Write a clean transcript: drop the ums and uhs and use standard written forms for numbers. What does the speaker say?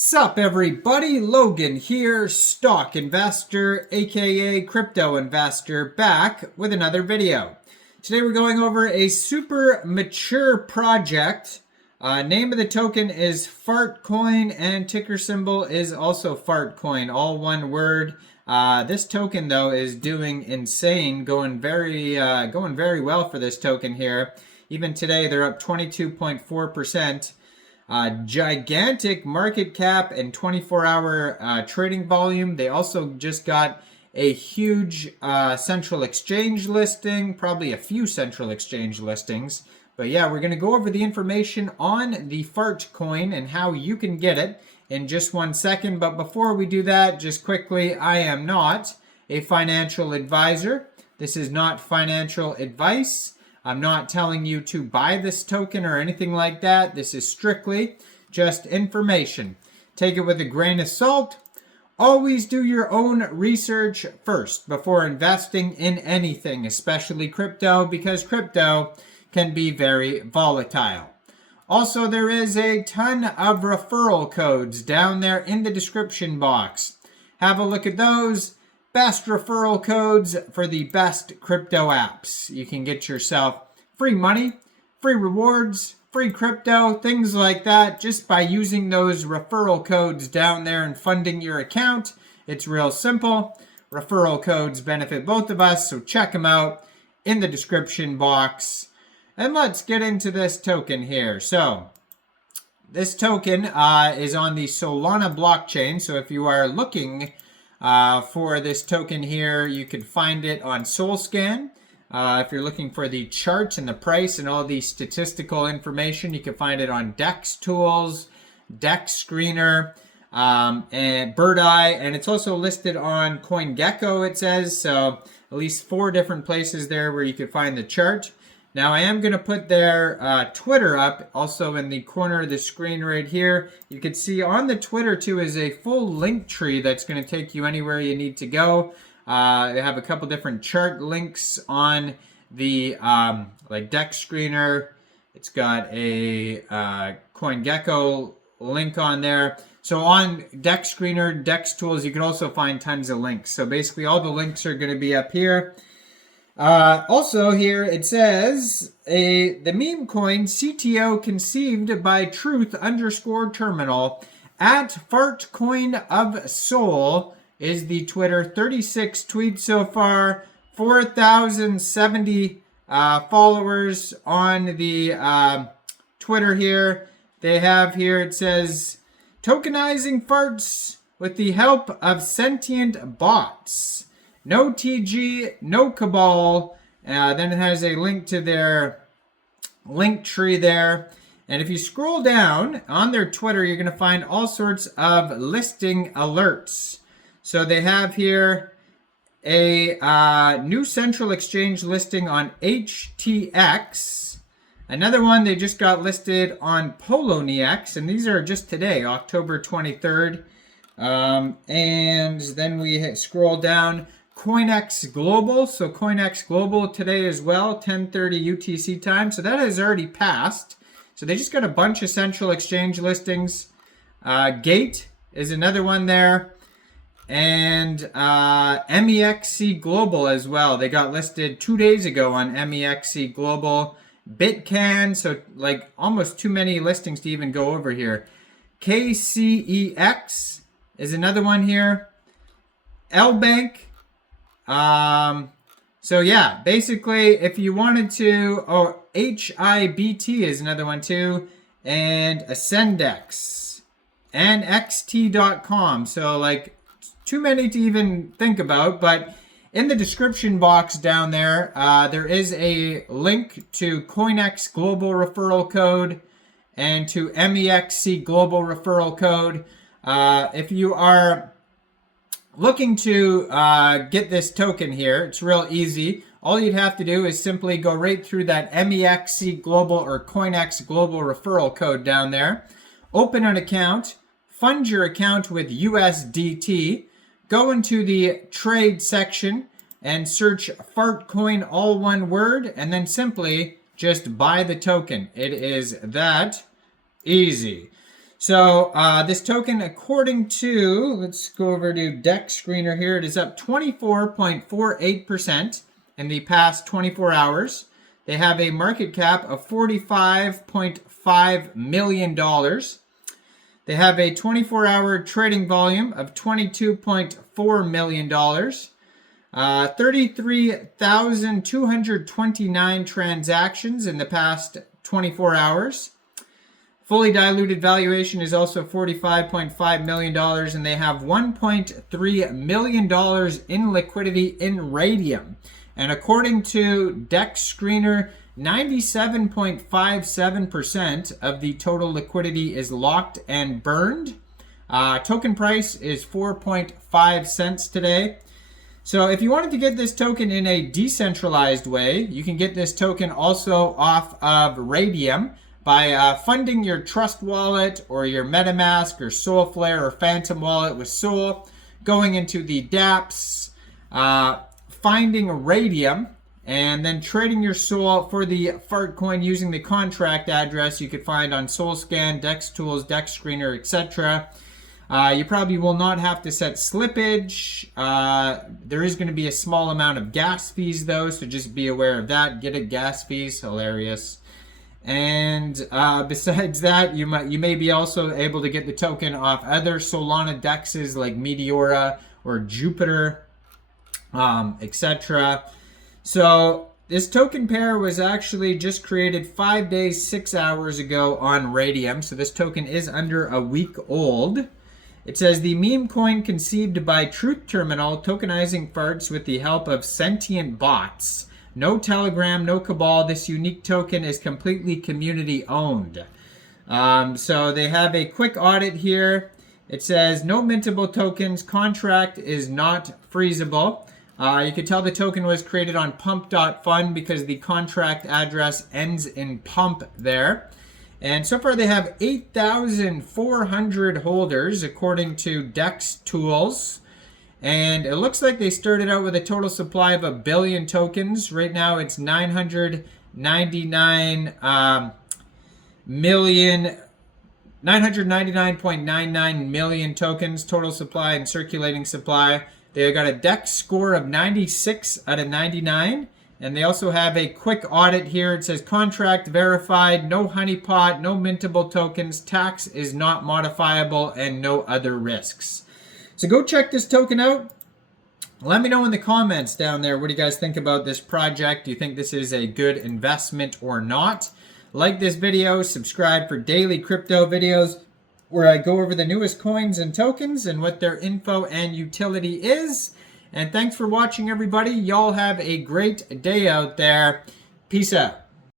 Sup everybody, Logan here, stock investor, aka crypto investor, back with another video. Today we're going over a super mature project. Name of the token is Fartcoin and ticker symbol is also Fartcoin, all one word. This token though is doing insane, going very well for this token here. Even today they're up 22.4%. Gigantic market cap and 24-hour trading volume. They also just got a huge central exchange listing, probably a few central exchange listings. But yeah, we're going to go over the information on the Fartcoin and how you can get it in just 1 second. But before we do that, just quickly, I am not a financial advisor. This is not financial advice. I'm not telling you to buy this token or anything like that. This is strictly just information. Take it with a grain of salt. Always do your own research first before investing in anything, especially crypto, because crypto can be very volatile. Also, there is a ton of referral codes down there in the description box. Have a look at those. Best referral codes for the best crypto apps. You can get yourself free money, free rewards, free crypto, things like that just by using those referral codes down there and funding your account. It's real simple. Referral codes benefit both of us, so check them out in the description box. And let's get into this token here. So this token is on the Solana blockchain. So if you are looking for this token here, you can find it on SolScan. If you're looking for the charts and the price and all the statistical information, you can find it on DEX Tools, DEX Screener, and Bird Eye, and it's also listed on CoinGecko, it says. So at least 4 different places there where you can find the chart. Now I am going to put their Twitter up also in the corner of the screen right here. You can see on the Twitter too is a full link tree that's going to take you anywhere you need to go. They have a couple different chart links on the like DEX Screener. It's got a CoinGecko link on there. So on DEX Screener, DEX Tools, you can also find tons of links. So basically all the links are going to be up here. Also here it says the Memecoin CTO conceived by truth_terminal at Fartcoin of Soul is the Twitter. 36 tweets so far, 4,070 followers on the Twitter here. They have here, it says, tokenizing farts with the help of sentient bots. No TG, no cabal. Then it has a link to their link tree there. And if you scroll down on their Twitter, you're going to find all sorts of listing alerts. So they have here a new central exchange listing on HTX. Another one they just got listed on Poloniex. And these are just today, October 23rd. And then we scroll down. Coinex Global, so Coinex Global today as well, 10:30 UTC time. So that has already passed. So they just got a bunch of central exchange listings. Gate is another one there. And MEXC Global as well. They got listed 2 days ago on MEXC Global. Bitcan, so like almost too many listings to even go over here. KCEX is another one here. LBank. So yeah, basically if you wanted to, HIBT is another one too, and Ascendex, and XT.com. So like too many to even think about, but in the description box down there, there is a link to Coinex Global Referral Code and to MEXC Global Referral Code. If you are looking to get this token here, it's real easy. All you'd have to do is simply go right through that MEXC Global or Coinex Global Referral Code down there. Open an account, fund your account with USDT, go into the trade section and search Fartcoin, all one word, and then simply just buy the token. It is that easy. So this token, according to, let's go over to DEX Screener here, it is up 24.48% in the past 24 hours. They have a market cap of $45.5 million. They have a 24-hour trading volume of $22.4 million. 33,229 transactions in the past 24 hours. Fully diluted valuation is also $45.5 million, and they have $1.3 million in liquidity in Raydium. And according to DEX Screener, 97.57% of the total liquidity is locked and burned. Token price is 4.5 cents today. So if you wanted to get this token in a decentralized way, you can get this token also off of Raydium by funding your Trust wallet or your MetaMask or Solflare or Phantom wallet with Sol, going into the dApps, finding Raydium, and then trading your Sol for the Fartcoin using the contract address you could find on SolScan, DEX Tools, DEX Screener, etc. You probably will not have to set slippage. There is going to be a small amount of gas fees though, so just be aware of that. Get it, gas fees, hilarious. And besides that, you may be also able to get the token off other Solana dexes like Meteora or Jupiter, etc. So this token pair was actually just created 5 days, 6 hours ago on Raydium. So this token is under a week old. It says the Memecoin conceived by Truth Terminal, tokenizing farts with the help of sentient bots. No Telegram, no Cabal. This unique token is completely community owned. So they have a quick audit here. It says no mintable tokens. Contract is not freezable. You can tell the token was created on pump.fund because the contract address ends in pump there. And so far they have 8,400 holders according to DEX Tools. And it looks like they started out with a total supply of 1 billion tokens. Right now it's 999.99 million tokens total supply and circulating supply. They got a DEX score of 96 out of 99. And they also have a quick audit here. It says contract verified, no honeypot, no mintable tokens, tax is not modifiable, and no other risks. So go check this token out. Let me know in the comments down there, what do you guys think about this project? Do you think this is a good investment or not? Like this video, subscribe for daily crypto videos where I go over the newest coins and tokens and what their info and utility is. And thanks for watching, everybody. Y'all have a great day out there. Peace out.